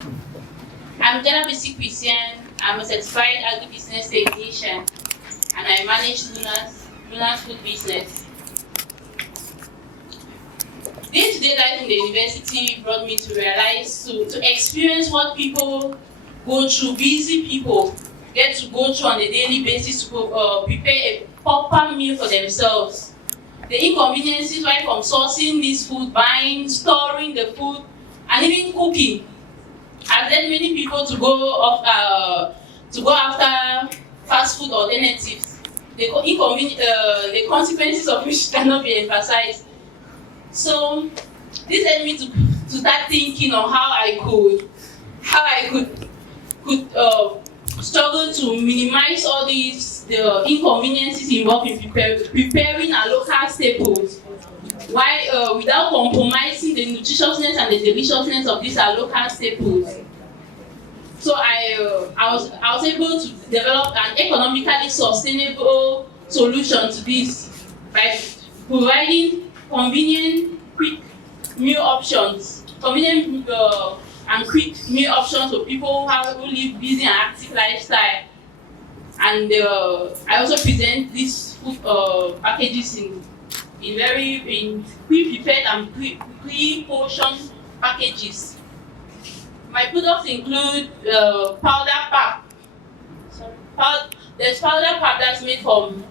I'm Jelah Bisih Christian. I'm a certified agribusiness technician and I manage Luna's food business. Day-to-day life in the university brought me to realize, to experience what people go through, busy people get to go through on a daily basis to prepare a proper meal for themselves. The inconveniences right from sourcing this food, buying, storing the food, and even cooking has led many people to go after fast food alternatives. The consequences of which cannot be emphasized. So this led me to start thinking on how I could struggle to minimize all the inconveniences involved in preparing our local staples, while without compromising the nutritiousness and the deliciousness of these our local staples. So I was able to develop an economically sustainable solution to this by providing convenient, quick meal options, and quick meal options for people who live busy and active lifestyle. And I also present these food packages in pre-prepared and pre-portioned packages. My products include powder pack. There's powder pack that's made from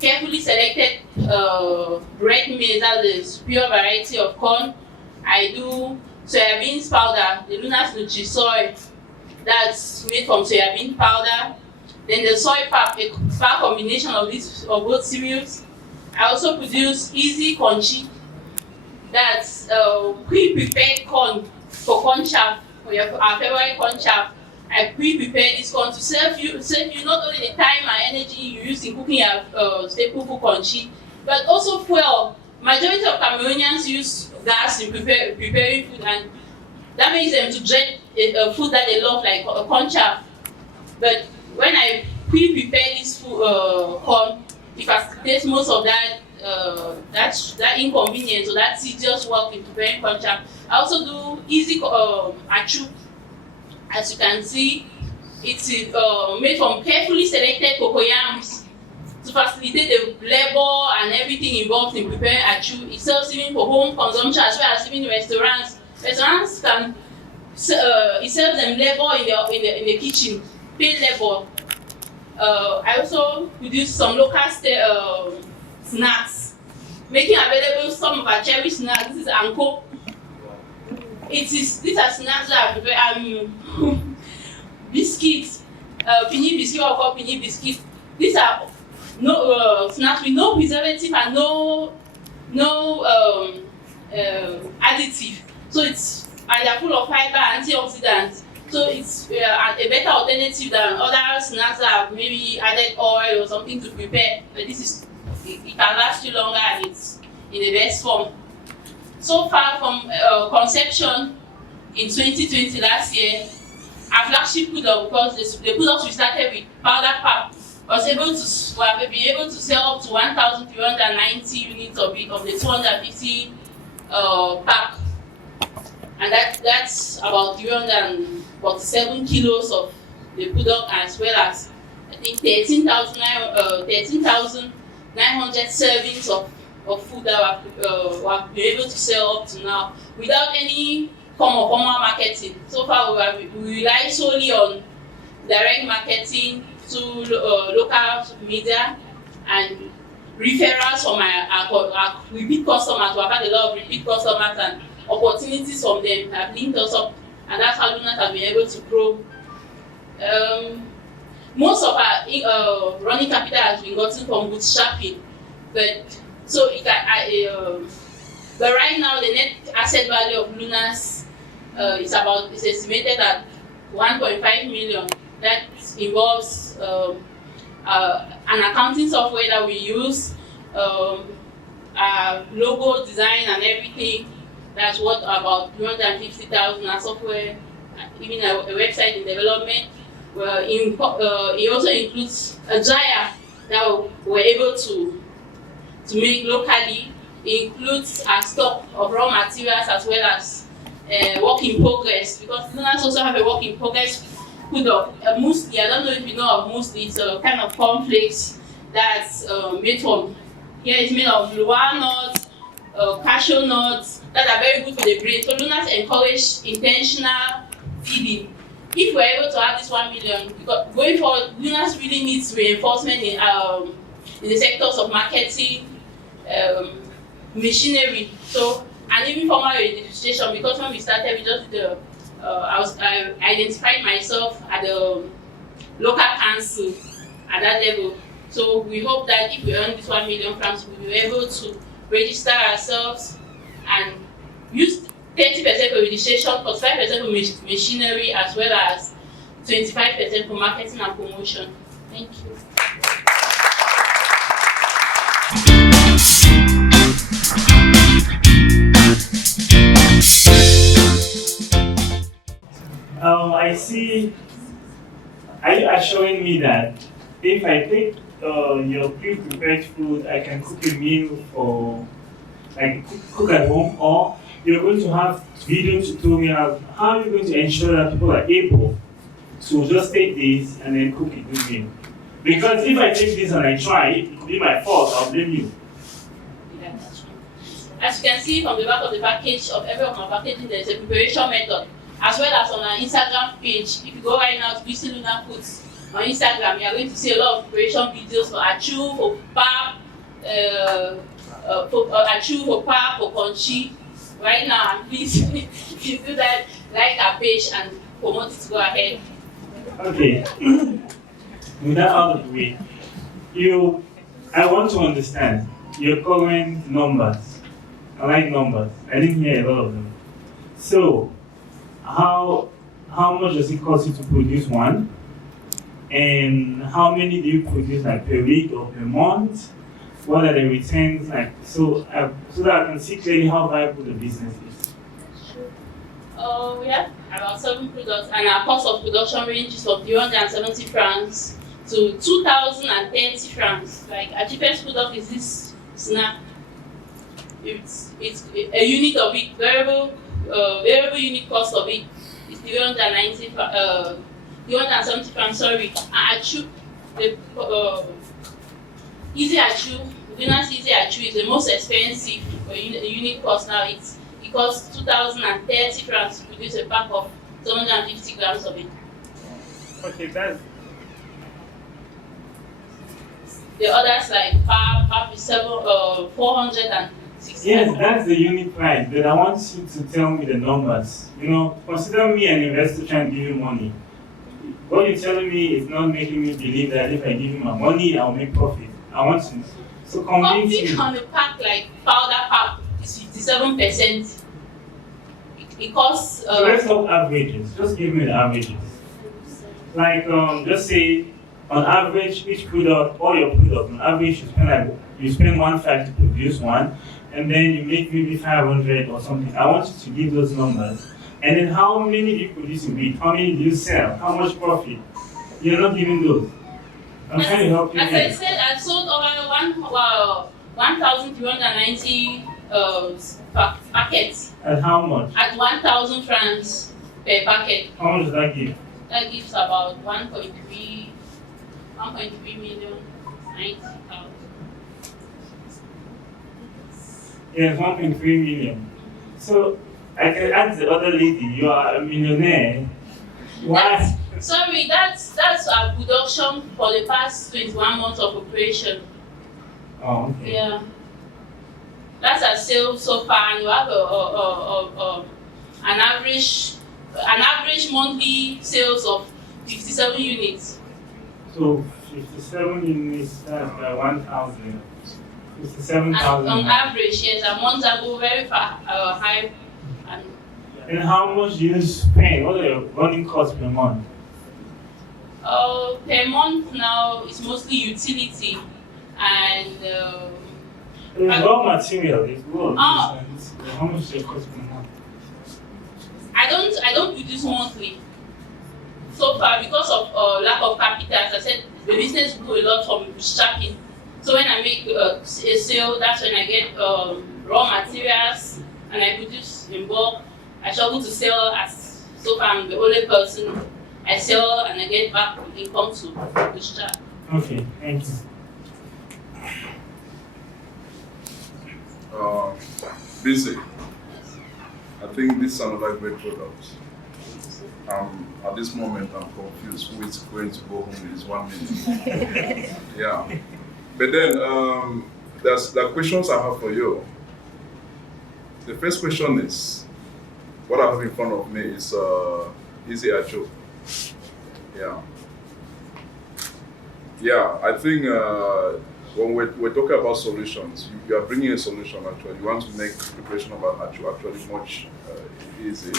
carefully selected red maize, that is pure variety of corn. I do soybeans powder, the Luna's Nutri-Soy, that's made from soybean powder. Then the soy pap, a far combination of both cereals. I also produce easy conchi, that's pre-prepared corn for corn chaff, for our favorite corn chaff. I pre-prepare this corn to save you not only the time and energy you use in cooking your staple food conchi, but also fuel. Majority of Cameroonians use gas in preparing food, and that makes them to dread a food that they love, like a corn chaff. But when I pre-prepare this food, corn, it facilitates most of that inconvenience or that tedious work in preparing corn chaff. I also do easy achu. As you can see, it's made from carefully selected cocoyams to facilitate the labor and everything involved in preparing achu. It serves even for home consumption as well as even restaurants. Restaurants can it serves them labor in the kitchen, paid labor. I also produce some local snacks, making available some of our cherry snacks. This is anko. These are snacks that I prepare. Biscuits, pini biscuit, or called pini biscuit. These are snacks with no preservative and no additive. So they're full of fiber and antioxidants. So it's a better alternative than other snacks that have maybe added oil or something to prepare. But it can last you longer and it's in the best form. So far from conception in 2020 last year, our flagship product, because the products we started with, powder pack, we have been able to sell up to 1,390 units of it, of the 250 pack. And that's about 347 kilos of the product, as well as I think 13,900 servings of food that we have been able to sell up to now without any form of formal marketing. So far, we rely solely on direct marketing to local media and referrals from our repeat customers. We have had a lot of repeat customers and opportunities from them have linked us up, and that's how Lunas has been able to grow. Most of our running capital has been gotten from bootstrapping, but right now the net asset value of Lunas is estimated at 1.5 million. That involves an accounting software that we use, logo design and everything. That's worth about 350,000. Our software, even a website in development. It also includes a dryer that we're able to make locally. It includes a stock of raw materials as well as work in progress, because Lunas also have a work in progress product. Muesli, I don't know if you know of muesli. It's a kind of cornflakes that's made from, here it's made of lua nuts, cashew nuts that are very good for the brain. So Lunas encourage intentional feeding. If we're able to have this 1 million, because going forward, Lunas really needs reinforcement in the sectors of marketing, machinery, so, and even formal registration, because when we started, we just did I identified myself at the local council at that level. So we hope that if we earn this 1 million francs, we'll be able to register ourselves and use 30% for registration, 45% for machinery, as well as 25% for marketing and promotion. Thank you. I see. Are you assuring me that if I take your pre-prepared food, I can cook a meal for, like, cook at home, or you're going to have video tutorials? How are you going to ensure that people are able to just take this and then cook a good meal? Because if I take this and I try, it could be my fault. I'll blame you. As you can see from the back of the package, of every of my packaging, there's a preparation method, as well as on our Instagram page. If you go right now to Bisih Luna Foods on Instagram, you are going to see a lot of preparation videos for achu, for pap, for pap, for conchi. Right now, and please, if you do that, like our page and promote it, go ahead. Okay. With that out of the way, I want to understand your current numbers. I like numbers. I didn't hear a lot of them. So, how much does it cost you to produce one? And how many do you produce, like, per week or per month? What are the returns like? So that I can see clearly how viable the business is. We have about 7 products, and our cost of production ranges from 370 francs to 2,030 francs. Like, our cheapest product is this snack. It's a unit of it, variable unit cost of it is 370 francs. Sorry, and the easy achu, Lunas easy achu is the most expensive unit cost now. It costs 2,030 francs to produce a pack of 750 grams of it. Okay, that's. The others like pap is 460. Yes, that's the unit price, but I want you to tell me the numbers. Consider me an investor trying to give you money. What you're telling me is not making me believe that if I give you my money, I'll make profit. I want to. So convince me. Profit on the pack, like powder pack, is 57%. It costs. So let's talk averages. Just give me the averages. Like, just say, on average, each product, all your products, on average, you spend 1.5 to produce one, and then you make maybe 500 or something. I want you to give those numbers. And then how many do you produce a week? How many do you sell? How much profit? You're not giving those. I'm trying to help you. As I said, I sold over 1,390 packets. At how much? At 1,000 francs per packet. How much does that give? That gives about 1.3 million 90,000. Yes, 1.3 million. So I can ask the other lady, you are a millionaire. Why? That's our production for the past 21 months of operation. Oh, okay. Yeah. That's our sales so far, and you have an average monthly sales of 57 units. So 57 units, that's by 1,000. 57,000. On average, yes. Our months are go very high. And how much do you spend? What are your running costs per month? Per month now, it's mostly utility and. It's raw material. It's raw. Oh. How much does it cost per month? I don't produce monthly. So far, because of lack of capital, as I said, the business grew a lot from bootstrapping. So when I make a sale, that's when I get raw materials and I produce in bulk. I struggle to sell as so far I'm the only person. I sell and I get back income to discharge. Okay, thank you. Bisih. I think this is another great product. At this moment, I'm confused who is going to go home with his 1 million. Yeah. But then, there's the questions I have for you. The first question is, what I have in front of me is Easy Acho. Yeah. Yeah, I think when we're talking about solutions, you are bringing a solution actually. You want to make preparation of Acho actually much easy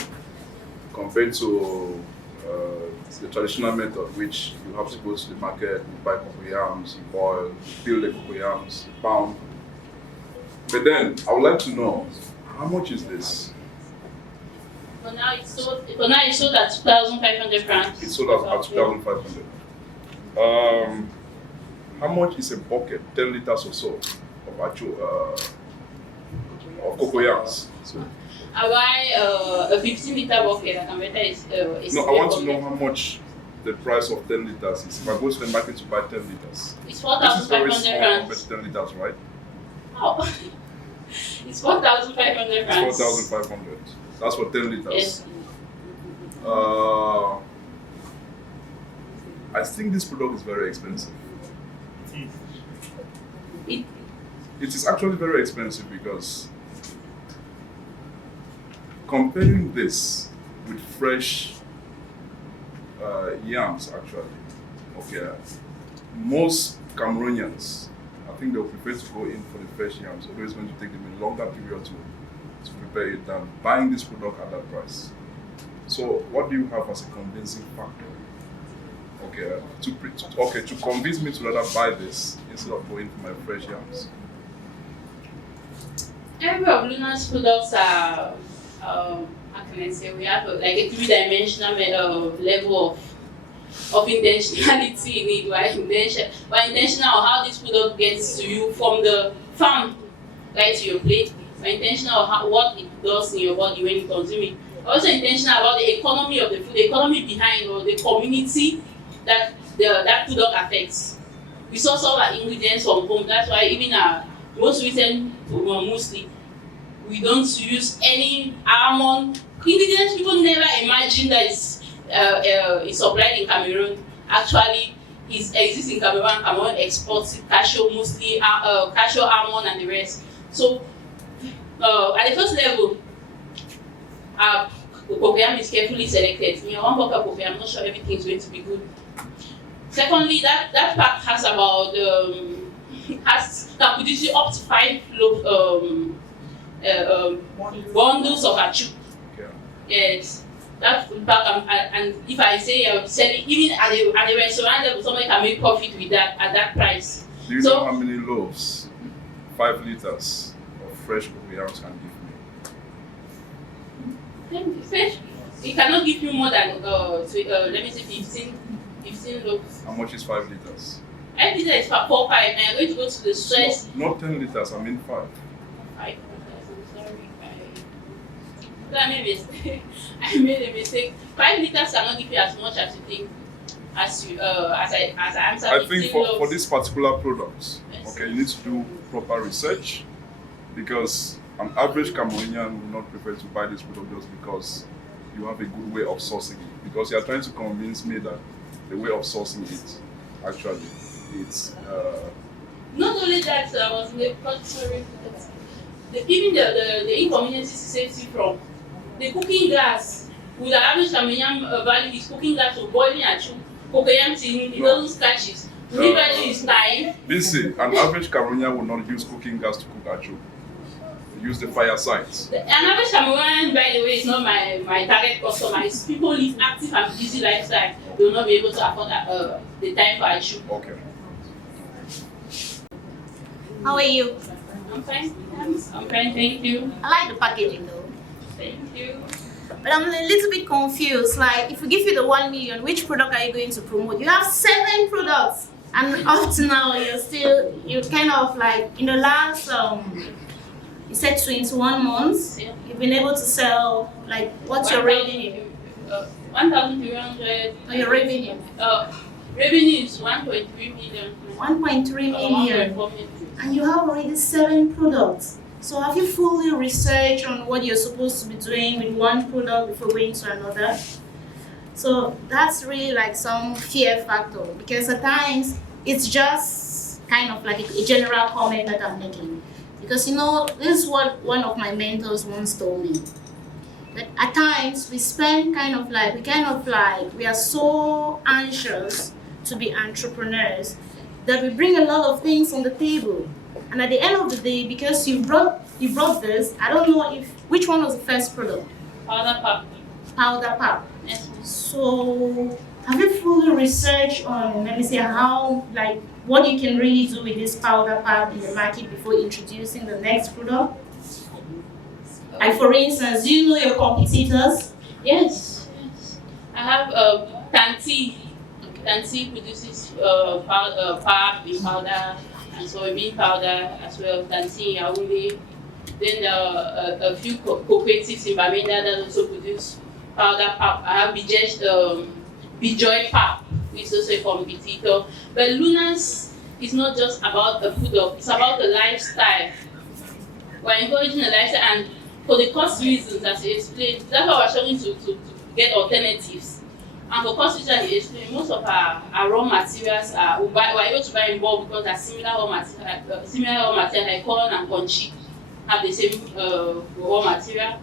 compared to the traditional method, which you have to go to the market, you buy cocoyams, you boil, you peel the cocoyams, you pound. But then, I would like to know, how much is this? For now, it's sold at 2,500 francs. It's sold at 2,500. How much is a bucket, 10 liters or so, of Acho, of cocoyams? I buy a 15-liter bucket. I can better is No, I want to know how much the price of 10 liters is. If I go to the market to buy 10 liters, It's this is very 4,500 small francs. compared to 10 liters, right? Oh. It's 4,500 francs. It's 4,500. That's for 10 liters. Yes. I think this product is very expensive. It, It is actually very expensive because comparing this with fresh yams, actually, okay, most Cameroonians, I think they'll prefer to go in for the fresh yams, although it's going to take them a longer period to prepare it than buying this product at that price. So, what do you have as a convincing factor? Okay, to convince me to rather buy this instead of going for my fresh yams. every of Luna's products are, how can I say, we have like a three-dimensional level of intentionality in it. We're intentional on how this product gets to you from the farm right to your plate. We're intentional on what it does in your body when you consume it. We're also intentional about the economy of the food, the economy behind, or the community that that product affects. We source all our ingredients from home. That's why even our most recent, mostly, we don't use any almond ingredients. People never imagine that is supplied in Cameroon. Actually, exists in Cameroon. Cameroon exports cashew, mostly cashew, almond, and the rest. So, at the first level, cocoyam is carefully selected. In one bucket of cocoyam, I'm not sure everything is going to be good. Secondly, that pack has about can produce you up to 5 bundles of achu. Okay. Yes, that food pack, and if I say I'm selling even at the restaurant level, somebody can make profit with that at that price. Do you know how many loaves 5 liters of fresh cocoyams can give me? It cannot give you more than let me say 15 loaves. How much is 5 liters? 5 liters is 4, 5, and I'm going to go to the stress. No, not 10 liters, I mean 5. 5 liters, I'm sorry. I made a mistake. 5 liters cannot give you as much as you think, as I answered. I think for loaves. this particular product, Yes. okay, you need to do proper research because an average Cameroonian will not prefer to buy this product just because you have a good way of sourcing it. Because you are trying to convince me that the way of sourcing it, actually, it's. Not only that, I was in the sorry, even the inconveniences it saves you from the cooking gas. With the average Cameroonian value is cooking gas to boiling achu, cocoyam tin, it doesn't scratch it. The value is 9. Listen, an average Cameroonian will not use cooking gas to cook achu. Use the fire sites. An average Cameroonian, by the way, is not my target customer. It's people live active and busy lifestyle. They will not be able to afford the time for achu. Okay. How are you? I'm fine. I'm fine, thank you. I like the packaging though. Thank you. But I'm a little bit confused. Like, if we give you the 1 million, which product are you going to promote? You have 7 products, and up to now, you're kind of like in the last You said 21 months. Yeah. You've been able to sell, like, what's your revenue? 1,300. Or your revenue? Revenue is 1.3 million. 1.3 million. 1.4 million. And you have already 7 products. So have you fully researched on what you're supposed to be doing with one product before going to another? So that's really like some fear factor, because at times it's just kind of like a general comment that I'm making. Because this is what one of my mentors once told me. That at times we are so anxious to be entrepreneurs that we bring a lot of things on the table. And at the end of the day, because you brought this, I don't know which one was the first product? Powder pap. Powder pap. Yes. So have you fully researched on, let me say, how, like, what you can really do with this powder pap in the market before introducing the next product? Like, for instance, do you know your competitors? Yes. I have Tanti. Tanti produces pap in powder and soybean powder as well. Tanti in Yaoundé. Then a few cooperatives in Bamenda that also produce powder pap. I have Bijoy pap, which is also a competitor. But Luna's is not just about the product, it's about the lifestyle. We're encouraging the lifestyle, and for the cost reasons, as you explained, that's why we're struggling to get alternatives. And for cost reasons, as you explained, most of our raw materials we're able to buy in bulk because they're similar raw material like corn and conchi have the same raw material.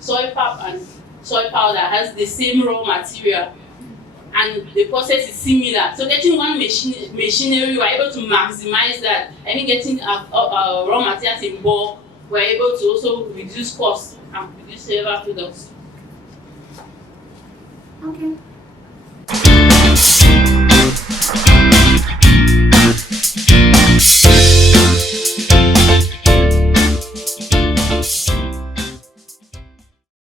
Soy pap and soy powder has the same raw material, and the process is similar. So getting one machinery, we're able to maximize that. I mean, getting raw materials in bulk, we're able to also reduce costs and produce several products. Okay,